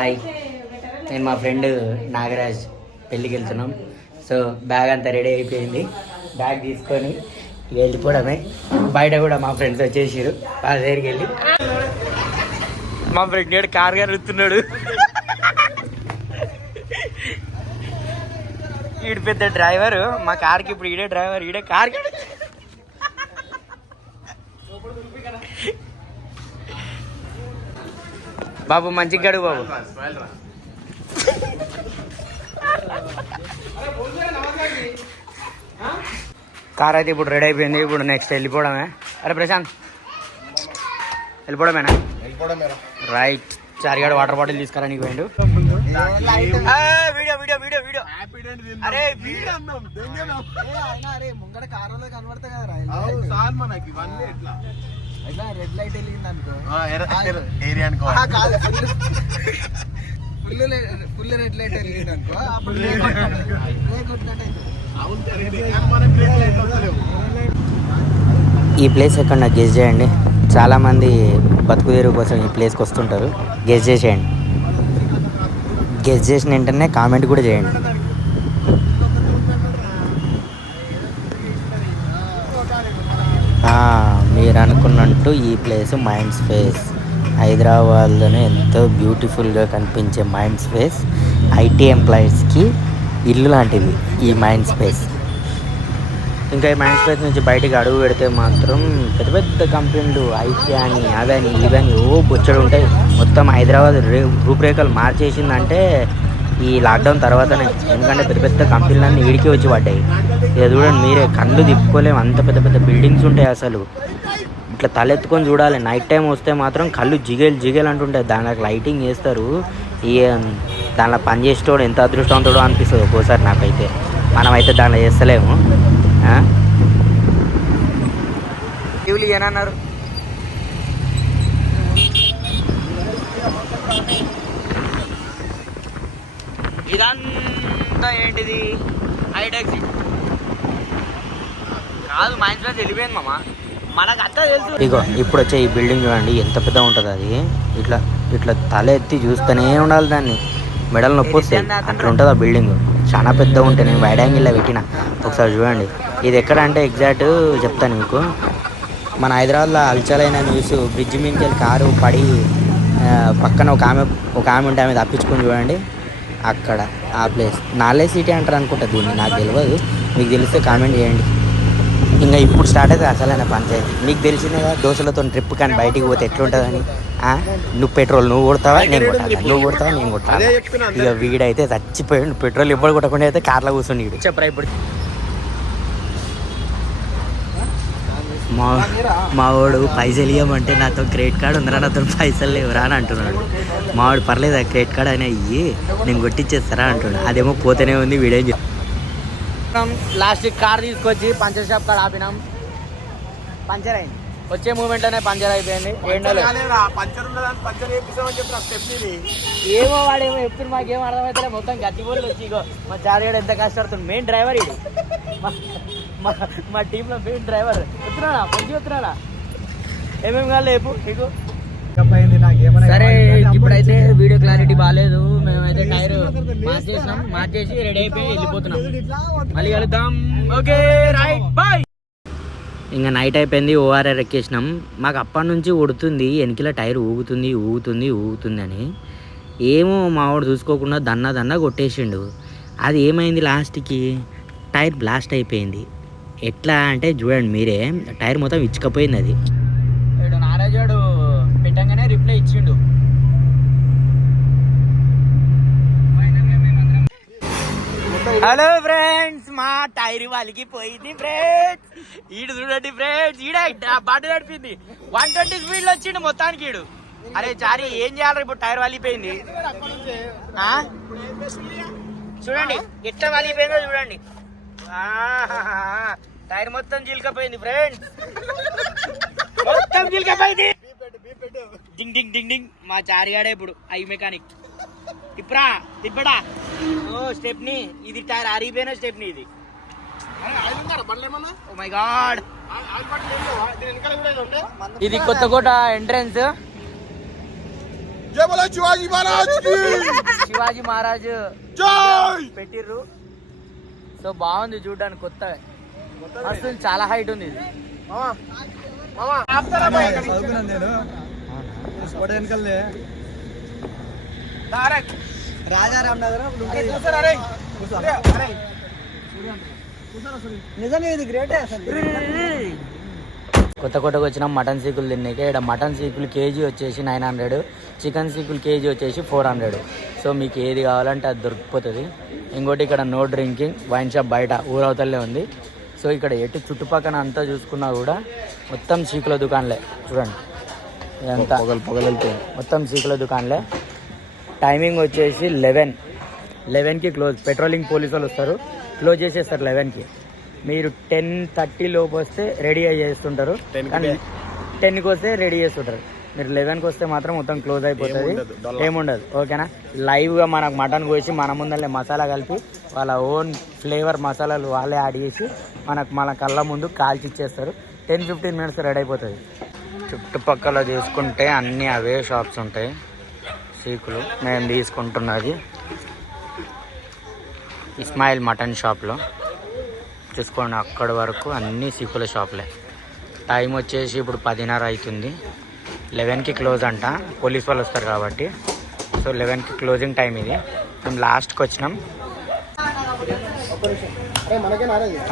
Hi, నేను మా friend Nagaraj పెళ్ళికి వెళ్తున్నాం. సో బ్యాగ్ అంతా రెడీ అయిపోయింది. బ్యాగ్ తీసుకొని వెళ్ళిపోవడమే. బయట కూడా మా ఫ్రెండ్స్ వచ్చేసారు. వాళ్ళ దగ్గరికి వెళ్ళి మా ఫ్రెండ్ గారు కార్ గారు వస్తున్నాడు. ఈడు పెద్ద డ్రైవరు మా కార్కి. ఇప్పుడు ఈడే డ్రైవర్, ఈడే కార్. బాబు మంచిగా గడువు బాబు. కార్ అయితే ఇప్పుడు రెడీ అయిపోయింది. ఇప్పుడు నెక్స్ట్ వెళ్ళిపోవడమే. అరే ప్రశాంత్, వెళ్ళిపోవడమేనా? రైట్. చారిగాడు వాటర్ బాటిల్ తీసుకురా నీకు పోయిండు. Video video video video. అరే రెడ్ లైట్ వెలిగింది అనుకో, ఫుల్ రెడ్ లైట్ వెలిగింది అనుకో, అప్పుడు ఈ ప్లేస్ ఎక్కడ నాకు గెస్ చేయండి. చాలామంది బతుకు తెరువు కోసం ఈ ప్లేస్కి వస్తుంటారు. గెస్ చేసేయండి. గెస్ చేసిన వెంటనే కామెంట్ కూడా చేయండి. మీరు అనుకున్నట్టు ఈ ప్లేస్ మైండ్ స్పేస్. హైదరాబాద్లోనే ఎంతో బ్యూటిఫుల్గా కనిపించే మైండ్ స్పేస్. ఐటీ ఎంప్లాయీస్కి ఇల్లు లాంటిది ఈ మైండ్ స్పేస్. ఇంకా ఈ మైండ్ స్పేస్ నుంచి బయటికి అడుగు పెడితే మాత్రం పెద్ద పెద్ద కంపెనీలు ఐటీ అని అవని ఇవని బొచ్చడు ఉంటాయి. మొత్తం హైదరాబాద్ రూపురేఖలు మార్చేసిందంటే ఈ లాక్డౌన్ తర్వాతనే. ఎందుకంటే పెద్ద పెద్ద కంపెనీలన్నీ ఈడికి వచ్చి పడ్డాయి. ఇక చూడండి మీరే, కళ్ళు తిప్పుకోలేము, అంత పెద్ద పెద్ద బిల్డింగ్స్ ఉంటాయి. అసలు ఇట్లా తలెత్తుకొని చూడాలి. నైట్ టైం వస్తే మాత్రం కళ్ళు జిగేలు జిగేలు అంటుంటాయి. దానికి లైటింగ్ వేస్తారు. దానిలో పని చేసేటోడు ఎంత అదృష్టవంతుడో అనిపిస్తుంది ఒక్కోసారి నాకైతే. మనమైతే దానిలో చేస్తలేము. ఇవులు ఏనన్నారు? ఇదంతా ఏంటిది? హైటెక్ సిటీ కాదు, మా ఇంట్లో వెళ్ళిపోయింది మామ. మనకు అంతా తెలుసు. ఇగో ఇప్పుడు వచ్చే ఈ బిల్డింగ్ చూడండి ఎంత పెద్ద ఉంటుంది. అది ఇట్లా ఇట్లా తల ఎత్తి చూస్తూనే ఉండాలి. దాన్ని మెడల్ నొప్పి వస్తాయి. అట్లా ఉంటుంది ఆ బిల్డింగ్. చాలా పెద్దగా ఉంటాయి. నేను వైడ్ యాంగిల్లో పెట్టిన, ఒకసారి చూడండి. ఇది ఎక్కడ అంటే ఎగ్జాక్ట్ చెప్తాను మీకు. మన హైదరాబాద్లో హల్చలైన న్యూస్, బ్రిడ్జ్ మీదకి వెళ్ళి కారు పడి పక్కన ఒక ఆమె ఉంటే ఆమె తప్పించుకొని చూడండి. అక్కడ ఆ ప్లేస్ నాలే సిటీ అంటారు అనుకుంటా దీన్ని. నాకు తెలియదు, మీకు తెలిస్తే కామెంట్ చేయండి. ఇంకా ఇప్పుడు స్టార్ట్ అవుతుంది అసలైన పంచాయతీ. నీకు తెలిసిందే కదా, దోశలతో ట్రిప్ కానీ బయటికి పోతే ఎట్లుంటుందని. నువ్వు పెట్రోల్ నువ్వు కొడతావా, నేను కొట్టాలి, నువ్వు కొడతావా, నేను కొట్టాలి. ఇక వీడైతే చచ్చిపోయాడు. పెట్రోల్ ఇవ్వడు కొట్టకుండా అయితే కార్లో కూర్చొని వీడు. చెప్పరా ఇప్పుడు మావాడు పైసలు ఇవ్వమంటే నాతో క్రెడిట్ కార్డు ఉందిరా, నాతో పైసలు లేవురా అని అంటున్నాడు. మావాడు పర్లేదు ఆ క్రెడిట్ కార్డు అయినా ఇయ్యి, నేను కొట్టిచ్చేస్తారా అంటున్నాడు. అదేమో పోతేనే ఉంది. వీడేం చెప్తాం. లాస్ట్ కార్ తీసుకొచ్చి పంచర్ షాప్ కాడ ఆపినాం. పంచర్ అయింది. వచ్చే మూమెంట్లోనే పంచర్ అయిపోయింది. ఏమో వాడేమో చెప్తున్నారు, మాకేం అర్థమవుతుంది. మొత్తం గచ్చిపోలు వచ్చి ఇగో మా చార్గాడు ఎంత కష్టపడుతుంది. మెయిన్ డ్రైవర్ ఇది, మా టీంలో మెయిన్ డ్రైవర్. వస్తున్నాడా? మంచిగా వస్తున్నాడా? ఏమేమి కాదు లేపు నీకు. సరే ఇప్పుడైతే వీడియో క్లారిటీ బాగాలేదు. మేమైతే టైర్ మార్చేసి రెడీ అయిపోయి వెళ్ళిపోతున్నాం. మళ్ళీ కలుద్దాం. Okay right bye. ఇంకా నైట్ అయిపోయింది. ఓఆర్ఆర్ ఎక్కేసినాం. మాకు అప్పటి నుంచి ఉడుతుంది, వెనకల టైర్ ఊగుతుంది ఊగుతుంది ఊగుతుంది అని. ఏమో మావాడు చూసుకోకుండా దన్నా కొట్టేసిండు. అది ఏమైంది, లాస్ట్కి టైర్ బ్లాస్ట్ అయిపోయింది. ఎట్లా అంటే చూడండి మీరే, టైర్ మొత్తం ఇచ్చుకపోయింది. అది నారాజాడు పెట్టంగానే రిప్లై ఇచ్చిండు. హలో ఫ్రెండ్స్, మా టైర్ వలిగిపోయింది ఫ్రెండ్స్. ఈడు చూడండి ఫ్రెండ్స్, ఈడ బాట నడిపింది 120 స్పీడ్లో వచ్చిండు మొత్తానికి ఈడు. అరే చారి ఏం చేయాలి ఇప్పుడు? టైర్ వలిగిపోయింది చూడండి, ఎట్లా వలిగిపోయిందో చూడండి. టైర్ మొత్తం చిలికపోయింది ఫ్రెండ్స్, మొత్తం చిలికపోయింది. డింగ్ డింగ్ డింగ్ డింగ్. మా చారిగాడే ఇప్పుడు ఐ మెకానిక్. తిప్పరా తిప్పడా. ఓ స్టెప్ని, ఇది టైర్ అరిగిపోయిన స్టెప్ని ఇది. Oh my God. ఇది కొత్తకోట ఎంట్రన్స్. జై బోలో శివాజీ మహారాజ్ కి. శివాజీ మహారాజు పెట్టిర్రు. సో బాగుంది చూడడానికి, కొత్తగా అసలు చాలా హైట్ ఉంది ఇది. రాజారాం నగర్ నిజంగా ఇది గ్రేటే అసలు. కొత్తగా వచ్చిన మటన్ సీకులు తిన్నాక ఇక్కడ మటన్ సీకులు కేజీ వచ్చేసి 900, చికెన్ సీకులు కేజీ వచ్చేసి 400. సో మీకు ఏది కావాలంటే అది దొరికిపోతుంది. ఇంకోటి ఇక్కడ నో డ్రింకింగ్, వైన్ షాప్ బయట ఊరవతలే ఉంది. సో ఇక్కడ ఎటు చుట్టుపక్కల అంతా చూసుకున్నా కూడా మొత్తం సీకుల దుకాణాలే. చూడండి ఇదంతా పొగలుతుంది, మొత్తం సీకుల దుకాణాలే. టైమింగ్ వచ్చేసి 11కి క్లోజ్. పెట్రోలింగ్ పోలీసు వాళ్ళు వస్తారు, క్లోజ్ చేసేస్తారు 11కి. మీరు 10:30 లోపు వస్తే రెడీ చేస్తుంటారు, 10కి వస్తే రెడీ చేస్తుంటారు. మీరు 11కి వస్తే మాత్రం మొత్తం క్లోజ్ అయిపోతుంది, ఏముండదు. ఓకేనా? లైవ్గా మనకు మటన్ కోసి మన ముందరనే మసాలా కలిపి వాళ్ళ ఓన్ ఫ్లేవర్ మసాలాలు వాళ్ళే యాడ్ చేసి మన కళ్ళ ముందు కాల్చి ఇచ్చేస్తారు. 10-15 మినిట్స్ రెడీ అయిపోతుంది. చుట్టుపక్కల చూసుకుంటే అన్నీ అవే షాప్స్ ఉంటాయి. సీకులు మేము తీసుకుంటున్నది ఇస్మాయిల్ మటన్ షాప్లో. చూసుకోండి అక్కడి వరకు అన్నీ సీకుల షాపులే. టైం వచ్చేసి ఇప్పుడు 10:30 అవుతుంది. 11కి క్లోజ్ అంట, పోలీస్ వాళ్ళు వస్తారు కాబట్టి. సో 11కి క్లోజింగ్ టైం ఇది. మేము లాస్ట్కి వచ్చినాం.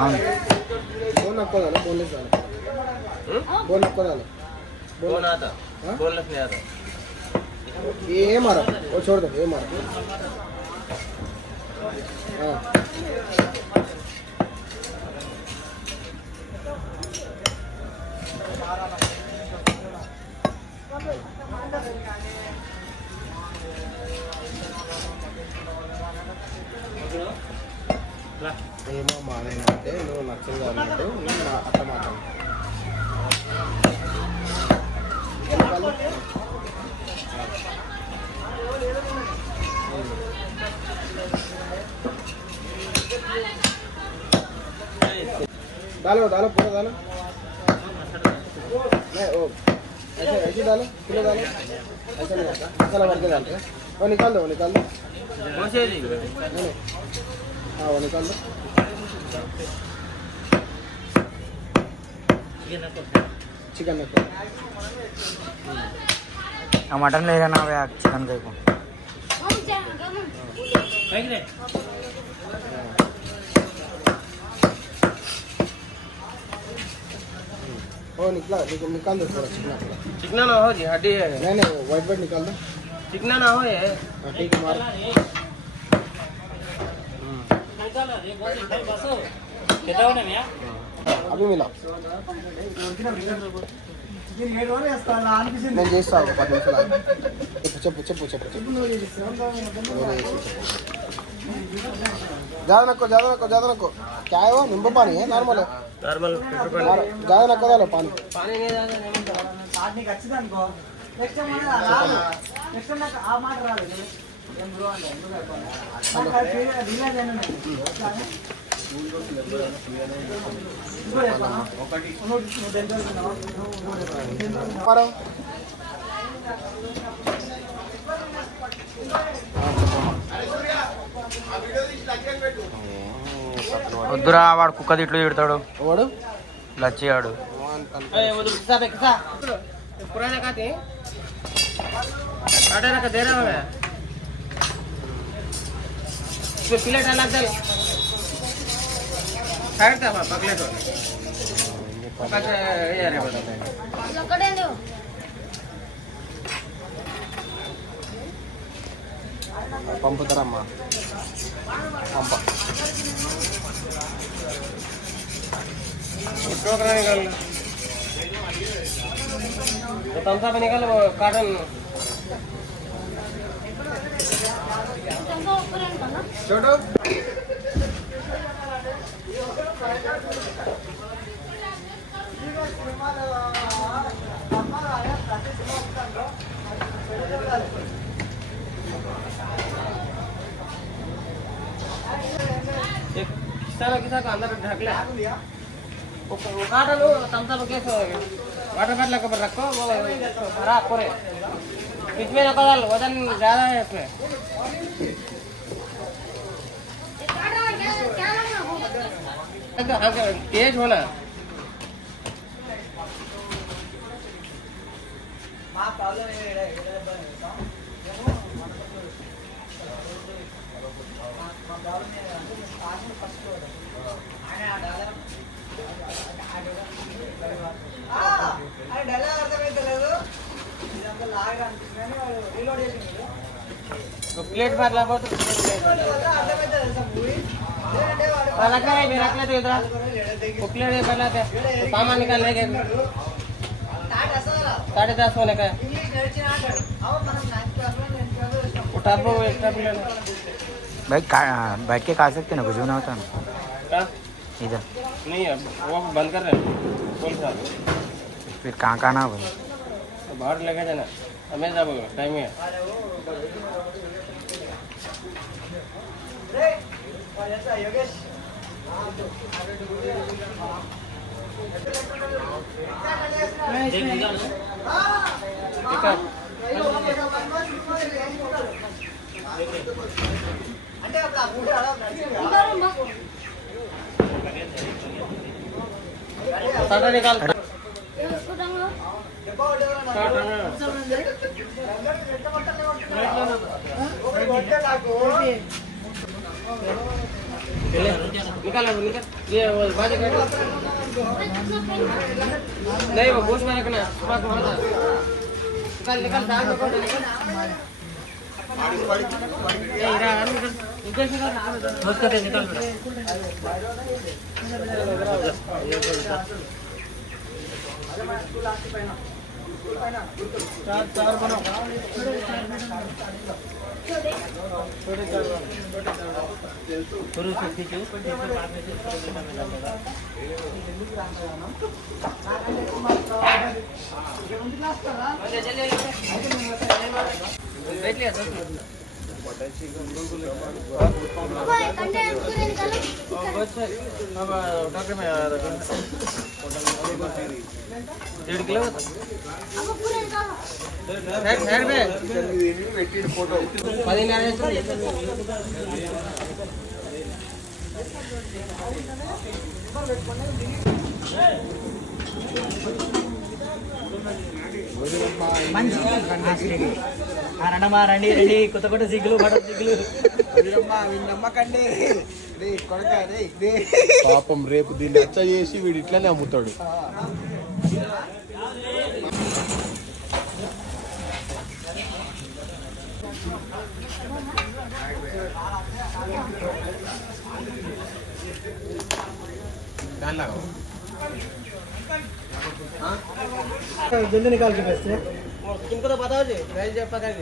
అవును ये मारो वो छोड़ दो, ये मारो. ఏమో మానేనంటే నువ్వు నచ్చదు అన్నట్టు అట్లా మాట్లాడు. डालो डालो पूरा डालो. नहीं ओ ऐसे ऐसे डालो, पूरा डालो. ऐसा नहीं आता, मसाला भर के डालते हैं. वो निकाल दो, वो निकाल दो. नहीं हाँ वो निकाल दो. चिकन रखो. मटन ले लेना भैया, चिकन देखो. ओ निकला, निकाल दो थोड़ा चिकना. चिकना ना हो जी, हड्डी है. नहीं व्हाइट ब्रेड निकाल दो. चिकना ना हो ये. ठीक है मारो. अभी मिला నేను చేస్తా ఒక 10 నిమిషాలు. చెప్పు చెప్పు చెప్పు చెప్పు. ज़्यादा नको ज़्यादा नको ज़्यादा नको. क्या है वो? नींबू पानी है, नॉर्मल है. नॉर्मल ज़्यादा नको डालो पानी. पानी नहीं ज़्यादा नहीं. पानी कच्ची दानको. नेक्स्ट टाइम mana రాదు. నెక్స్ట్ టైం నాకు ఆ మాట రాదు. ఏం బ్రో అంటే ఎందుకు అయిపోయింది. నాకు రీలా చేయను. వద్దురా, వాడు కుక్క తిట్లు తిడతాడు. వాడు లచ్చి ఆడు. पुराना खाते काटा रखा दे रहा है. इसमें प्लेट अलग दे. साइड था प्लेट हो. पकाते ये रे बता. लकड़े दो. పంపుతారమ్మా. పంప. टोकरा निकाल. तो तमसा पे निकाल वो कार्टन. छोटो एक किसा का अंदर ढक ले. वो काटा लो तमसा पे कैसे वाटर बैटल के ऊपर रखो, वो भरा करे. इसमें ना डाल, वजन ज्यादा है इसमें। तेज होना। प्लेट मारला बहुत रखना है रखना तो इधर वो प्लेट पहला क्या सामान निकालने के 10:30 होने का उठा वो एक्स्ट्रा प्लेट भाई बैठ के खा सकते ना, कुछ भी ना होता ना क्या इधर। नहीं है वो बंद कर रहे हैं बोल साहब फिर कहाँ कहाँ ना भाई। तो बाहर लेके जाना हमें जब टाइम है साटा निकाल निकाल ये बाजी कर नहीं वो गोश्त में रखना सुबह को होता निकाल निकाल दाल में कोट निकाल ये इरा निकाल निकाल गोश्त का निकाल चार बनाओ डेढ़ किलो फोटो రండమ్మా రండి రండి కొత్త కొత్త సిగ్గులు మటన్ సిగ్గులు నమ్మకండి కొడక పాపం రేపు దీన్ని అచ్చ చేసి వీడు ఇట్లానే అమ్ముతాడు. जल्दी निकाल के बेचते हैं। तुमको तो बताओ जी प्राइस जब पता है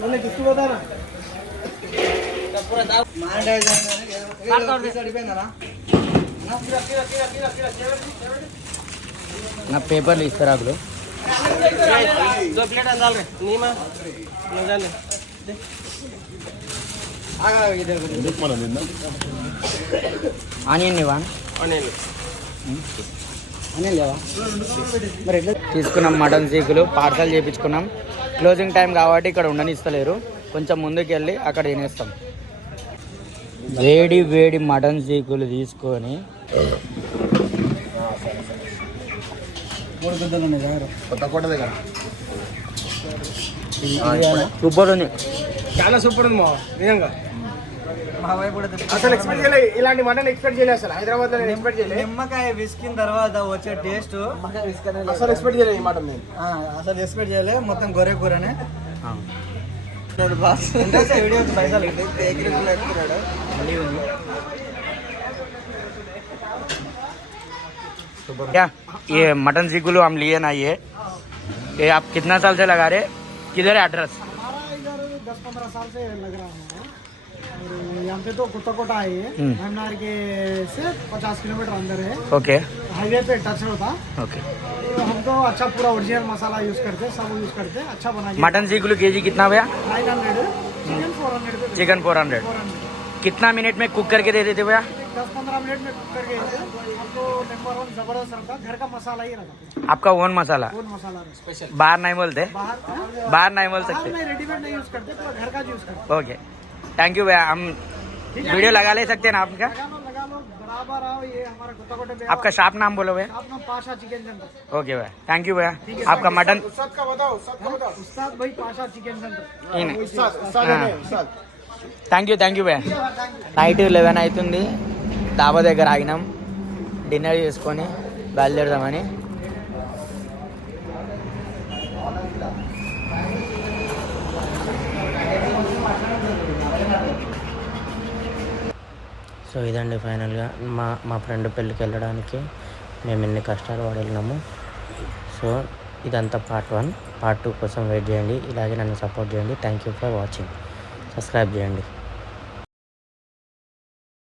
मैंने किसको बता ना पूरा दाव నా పేపర్లు ఇస్తారా బ్రో? दो प्लेट डाल रहे नीमा न जाने ఎందుకు మనం నిన్న ఆనియన్ ఇవ్వా? अनिल ఆనియన్ లేవా? మరి ఎట్లా తీసుకున్నాం మటన్ సీకులు, పార్సల్ చేయించుకున్నాం. క్లోజింగ్ టైం కాబట్టి ఇక్కడ ఉండనిస్తలేరు, కొంచెం ముందుకు వెళ్ళి అక్కడ తినేస్తాం. వేడి వేడి మటన్ సీకులు తీసుకొని కొత్త దగ్గర సూపర్ ఉంది. చాలా సూపర్ ఉంది మా నిజంగా అసలు ఎక్స్పెక్ట్ చేయలే, ఇలాంటి మటన్ ఎక్స్పెక్ట్ చేయలేదు అసలు హైదరాబాద్ లో నేను ఎక్స్పెక్ట్ చేయలేదు. నిమ్మకాయ విసికిన తర్వాత వచ్చే టేస్ట్ అసలు ఎక్స్పెక్ట్ చేయలేదు ఈ మటన్ నేను. అసలు ఎక్స్పెక్ట్ చేయలే. మొత్తం గొర్రె కూరనే ఆ, వీడియో పైసలు क्या ये मटन सीकुलू हम लिए ना, ये आप कितना साल से लगा रहे? किधर है एड्रेस? हमारा इधर 10-15 साल से लग रहा है और यहाँ पे तो कुत्ताकोटा है ये भंडार के से 50 किलोमीटर अंदर है, ओके हाईवे पे टच होता। ओके. तो हम तो अच्छा पूरा ओरिजिनल मसाला यूज करते, सब यूज करते, अच्छा बना के। मटन सीकुलू केजी कितना भैया? 900, चिकन 400 चिकन 400. कितना मिनट में कुक करके दे देते भैया? 10-15 मिनट में कुक करके आपको नंबर 1 जबरदस्त रहता घर का मसाला ही रहता आपका ओन मसाला कौन मसाला स्पेशल बाहर नहीं बोलते बाहर नहीं बोल बाहर सकते में रेडीमेड नहीं यूज करते पूरा घर का यूज करते ओके थैंक यू भैया हम वीडियो लगा ले सकते हैं ना आपका लगा लो बराबर आओ ये हमारा कोटाकोटे में आपका शॉप नाम बोलो भैया आप नाम पाशा चिकन सेंटर ओके भैया थैंक यू भैया आपका मटन उस्ताद भाई Pasha chicken centre thank you భయ్య నైట్ 11 అవుతుంది డాబా దగ్గర ఆగినాం డిన్నర్ చేసుకొని బయలుదేరదామని సో ఇదండి ఫైనల్గా మా ఫ్రెండ్ పెళ్ళికి వెళ్ళడానికి మేము ఎన్ని కష్టాలు పడి వెళ్ళినాము సో ఇదంతా పార్ట్ 1 పార్ట్ 2 కోసం వెయిట్ చేయండి ఇలాగే నన్ను సపోర్ట్ చేయండి thank you for watching subscribe చేయండి